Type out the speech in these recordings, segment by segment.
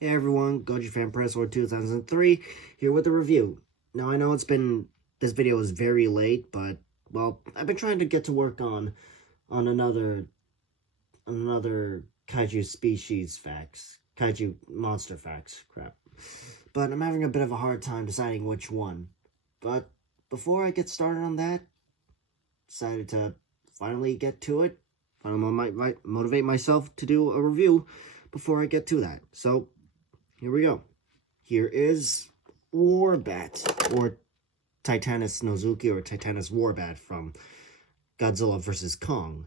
Hey everyone, Goji Fan Press or 2003 here with a review. Now I know this video is very late, but well, I've been trying to get to work on another kaiju species facts, kaiju monster facts, crap. But I'm having a bit of a hard time deciding which one. But before I get started on that, decided to finally get to it. Finally might motivate myself to do a review before I get to that. So here we go. Here is Warbat, or Titanus Nozuki, or Titanus Warbat from Godzilla vs. Kong.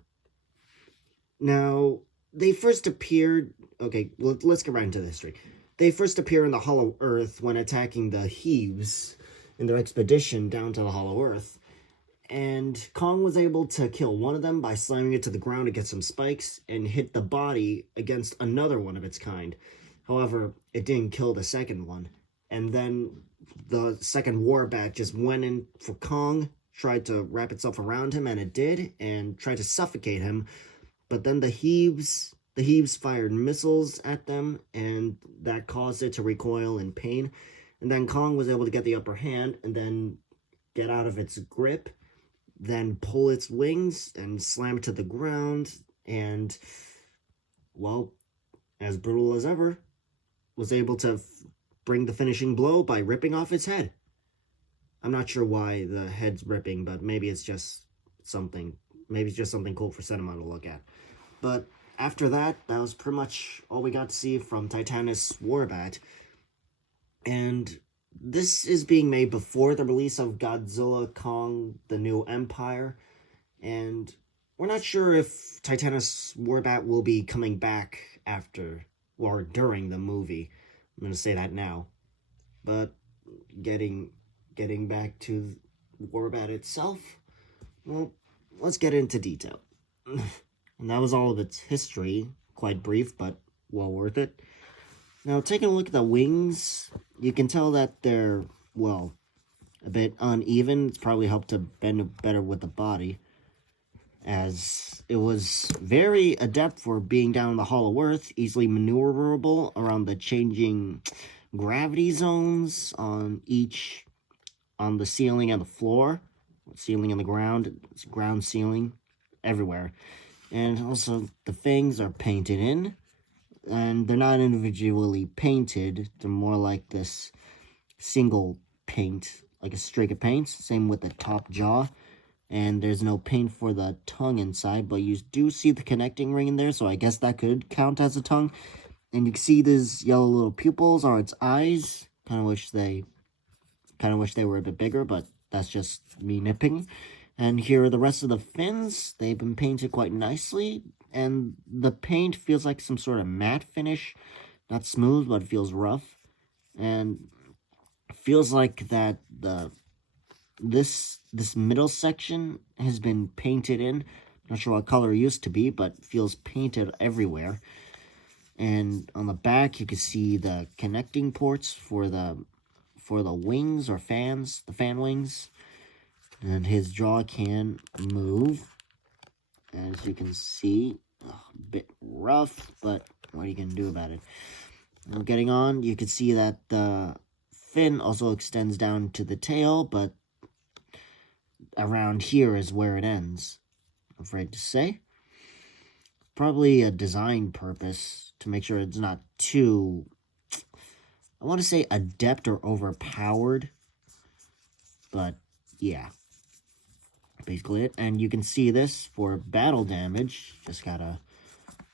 Now, they first appeared... Okay, let's get right into the history. They first appear in the Hollow Earth when attacking the Heaves in their expedition down to the Hollow Earth. And Kong was able to kill one of them by slamming it to the ground against some spikes and hit the body against another one of its kind. However, it didn't kill the second one. And then the second Warbat just went in for Kong, tried to wrap itself around him, and it did, and tried to suffocate him. But then the Heaves fired missiles at them, and that caused it to recoil in pain. And then Kong was able to get the upper hand, and then get out of its grip, then pull its wings, and slam it to the ground, and, well, as brutal as ever, was able to bring the finishing blow by ripping off its head. I'm not sure why the head's ripping, but maybe it's just something cool for cinema to look at. But after that, that was pretty much all we got to see from Titanus Warbat. And this is being made before the release of Godzilla Kong: The New Empire. And we're not sure if Titanus Warbat will be coming back after or during the movie. I'm going to say that now. But getting back to Warbat itself, well, let's get into detail. And that was all of its history, quite brief, but well worth it. Now, taking a look at the wings, you can tell that they're, well, a bit uneven. It's probably helped to bend better with the body, as it was very adept for being down in the Hollow Earth, easily maneuverable around the changing gravity zones on the ceiling and the floor, ceiling and the ground ceiling, everywhere. And also, the fangs are painted in, and they're not individually painted. They're more like this single paint, like a streak of paint. Same with the top jaw. And there's no paint for the tongue inside, but you do see the connecting ring in there, so I guess that could count as a tongue. And you can see these yellow little pupils are its eyes. Kind of wish they were a bit bigger, but that's just me nipping. And here are the rest of the fins. They've been painted quite nicely, and the paint feels like some sort of matte finish. Not smooth, but it feels rough. And it feels like that this middle section has been painted in. Not sure what color it used to be, but feels painted everywhere. And on the back, you can see the connecting ports for the wings or fans, the fan wings. And his jaw can move, as you can see. A bit rough, but what are you going to do about it? Now, getting on, you can see that the fin also extends down to the tail, but around here is where it ends, I'm afraid to say. Probably a design purpose to make sure it's not too, I want to say adept or overpowered, but yeah. Basically it. And you can see this for battle damage. Just gotta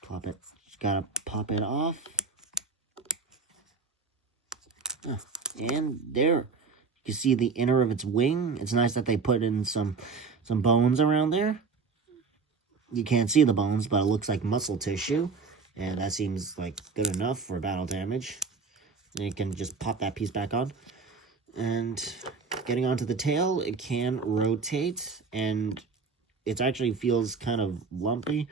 pop it off. And there. You can see the inner of its wing. It's nice that they put in some bones around there. You can't see the bones, but it looks like muscle tissue. And that seems like good enough for battle damage. And you can just pop that piece back on. And getting onto the tail, it can rotate, and it actually feels kind of lumpy.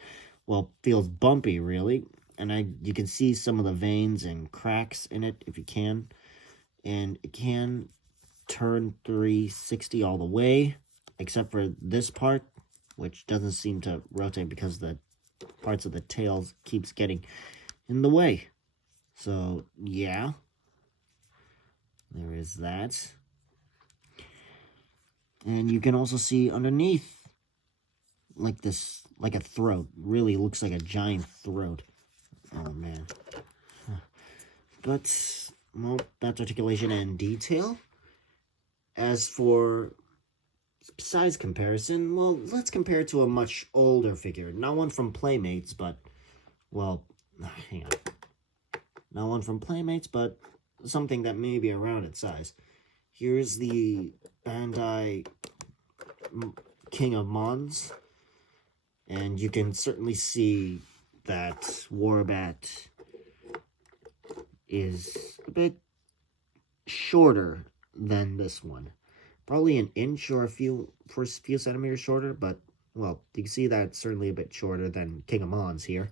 Well, feels bumpy, really. And you can see some of the veins and cracks in it, if you can. And it can turn 360 all the way, except for this part, which doesn't seem to rotate because the parts of the tail keeps getting in the way. So, yeah. There is that. And you can also see underneath, like this, like a throat. Really looks like a giant throat. Oh, man. But, well, that's articulation and detail. As for size comparison, well, let's compare it to a much older figure. Not one from Playmates, but, well, hang on. Not one from Playmates, but something that may be around its size. Here's the Bandai King of Mons, and you can certainly see that Warbat is a bit shorter than this one. Probably an inch or a few centimeters shorter, but, well, you can see that it's certainly a bit shorter than King of Mons here.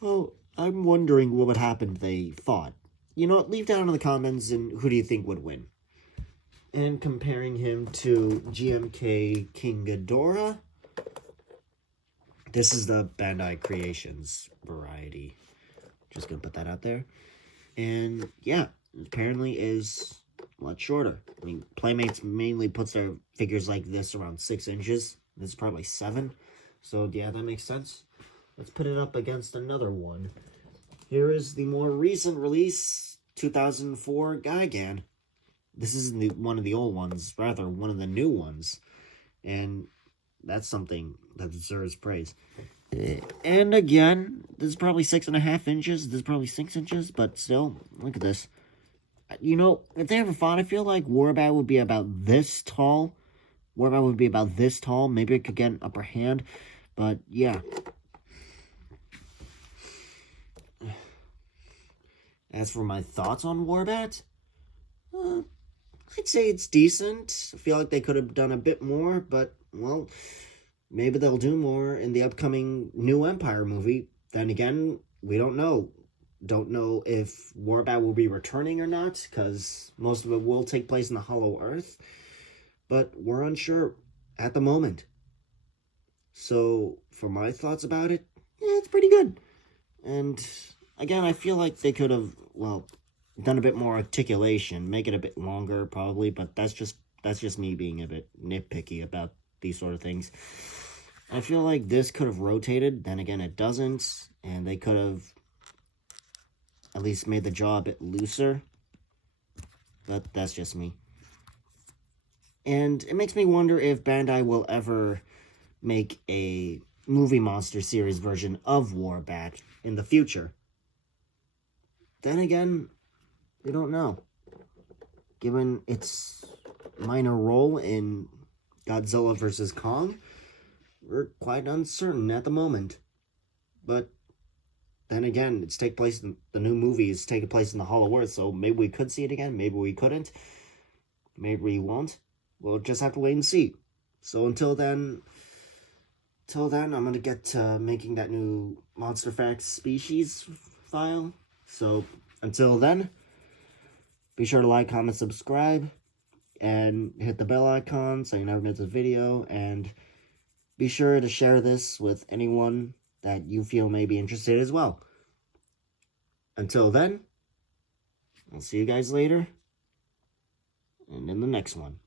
Well, I'm wondering what would happen if they fought. You know what, leave down in the comments and who do you think would win. And comparing him to GMK King Ghidorah, this is the Bandai Creations variety. Just gonna put that out there. And yeah, apparently is a lot shorter. I mean, Playmates mainly puts their figures like this around 6 inches. This is probably 7. So yeah, that makes sense. Let's put it up against another one. Here is the more recent release, 2004 Gigan. This isn't one of the old ones, rather one of the new ones. And that's something that deserves praise. And again, this is probably 6.5 inches. This is probably 6 inches, but still, look at this. You know, if they ever fought, I feel like Warbat would be about this tall. Warbat would be about this tall. Maybe it could get an upper hand. But, yeah. As for my thoughts on Warbat, I'd say it's decent. I feel like they could have done a bit more, but, well, maybe they'll do more in the upcoming New Empire movie. Then again, we don't know. Don't know if Warbat will be returning or not, because most of it will take place in the Hollow Earth. But we're unsure at the moment. So, for my thoughts about it, yeah, it's pretty good. And, again, I feel like they could have, well, done a bit more articulation, make it a bit longer, probably, but that's just me being a bit nitpicky about these sort of things. I feel like this could have rotated, then again, it doesn't, and they could have at least made the jaw a bit looser, but that's just me. And it makes me wonder if Bandai will ever make a movie monster series version of Warbat in the future. Then again, we don't know. Given its minor role in Godzilla vs. Kong, we're quite uncertain at the moment. But then again, the new movie is taking place in the Hollow Earth, so maybe we could see it again, maybe we couldn't, maybe we won't. We'll just have to wait and see. So until then, I'm gonna get to making that new Monster Facts species file. So until then, be sure to like, comment, subscribe, and hit the bell icon so you never miss a video, and be sure to share this with anyone that you feel may be interested as well. Until then, I'll see you guys later, and in the next one.